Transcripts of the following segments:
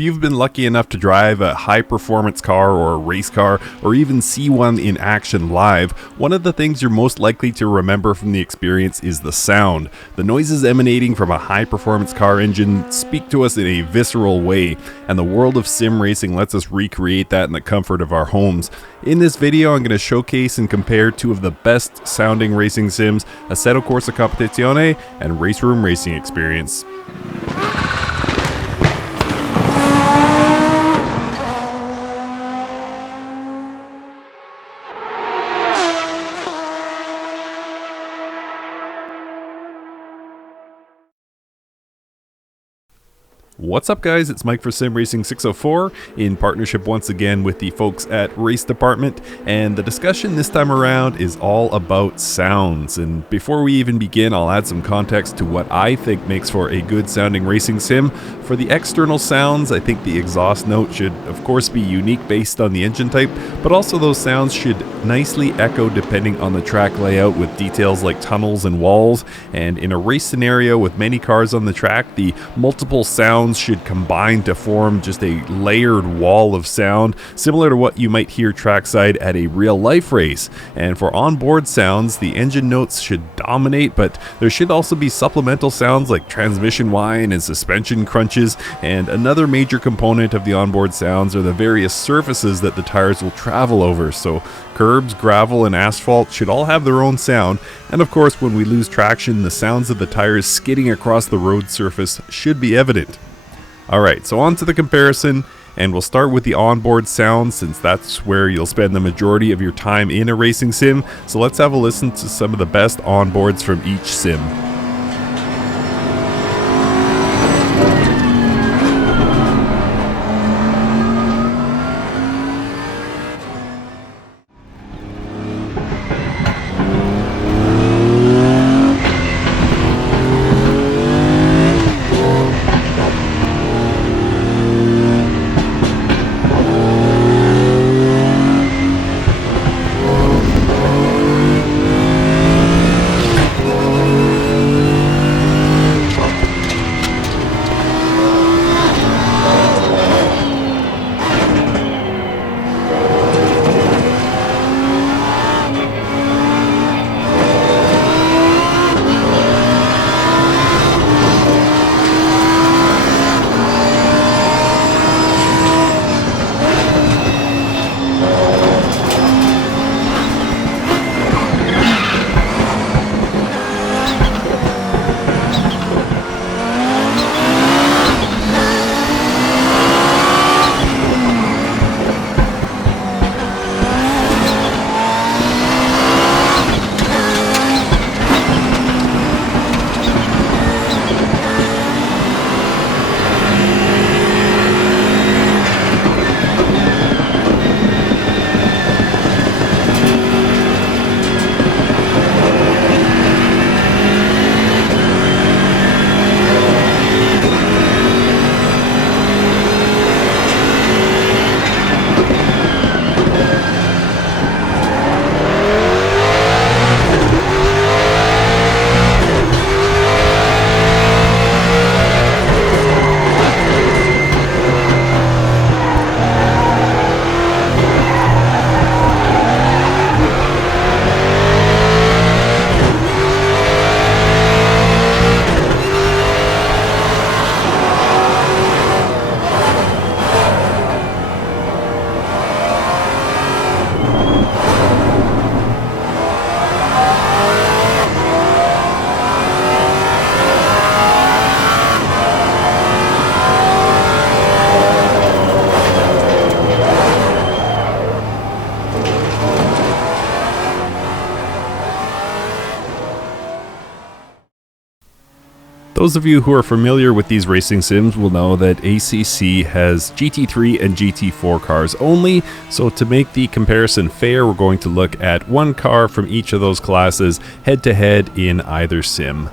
If you've been lucky enough to drive a high-performance car or a race car, or even see one in action live, one of the things you're most likely to remember from the experience is the sound. The noises emanating from a high-performance car engine speak to us in a visceral way, and the world of sim racing lets us recreate that in the comfort of our homes. In this video, I'm going to showcase and compare two of the best sounding racing sims, Assetto Corsa Competizione and Raceroom Racing Experience. What's up guys, it's Mike for Sim Racing 604 in partnership once again with the folks at Race Department, and the discussion this time around is all about sounds. And before we even begin, I'll add some context to what I think makes for a good sounding racing sim. For the external sounds, I think the exhaust note should of course be unique based on the engine type, but also those sounds should nicely echo depending on the track layout with details like tunnels and walls. And in a race scenario with many cars on the track, the multiple sounds should combine to form just a layered wall of sound, similar to what you might hear trackside at a real-life race. And for onboard sounds, the engine notes should dominate, but there should also be supplemental sounds like transmission whine and suspension crunches. And another major component of the onboard sounds are the various surfaces that the tires will travel over. So curbs, gravel, and asphalt should all have their own sound. And of course, when we lose traction, the sounds of the tires skidding across the road surface should be evident. Alright, so on to the comparison, and we'll start with the onboard sound since that's where you'll spend the majority of your time in a racing sim. So let's have a listen to some of the best onboards from each sim. Those of you who are familiar with these racing sims will know that ACC has GT3 and GT4 cars only, so to make the comparison fair, we're going to look at one car from each of those classes head-to-head in either sim.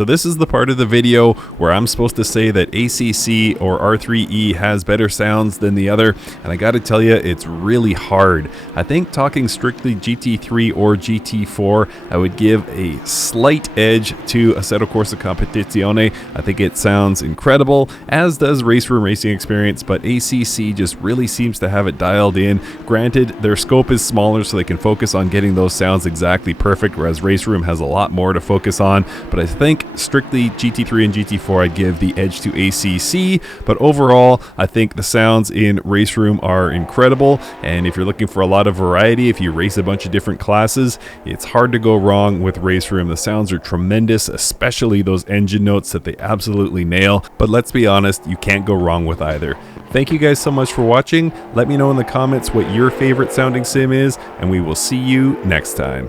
So this is the part of the video where I'm supposed to say that ACC or R3E has better sounds than the other, and I gotta tell you, it's really hard. I think talking strictly GT3 or GT4, I would give a slight edge to Assetto Corsa Competizione. I think it sounds incredible, as does Raceroom Racing Experience, but ACC just really seems to have it dialed in. Granted, their scope is smaller, so they can focus on getting those sounds exactly perfect, whereas Raceroom has a lot more to focus on. But I think strictly GT3 and GT4, I'd give the edge to ACC. But overall, I think the sounds in Raceroom are incredible. And if you're looking for a lot of variety, if you race a bunch of different classes, it's hard to go wrong with Raceroom. The sounds are tremendous, especially those engine notes that they absolutely nail. But let's be honest, you can't go wrong with either. Thank you guys so much for watching. Let me know in the comments what your favorite sounding sim is, and we will see you next time.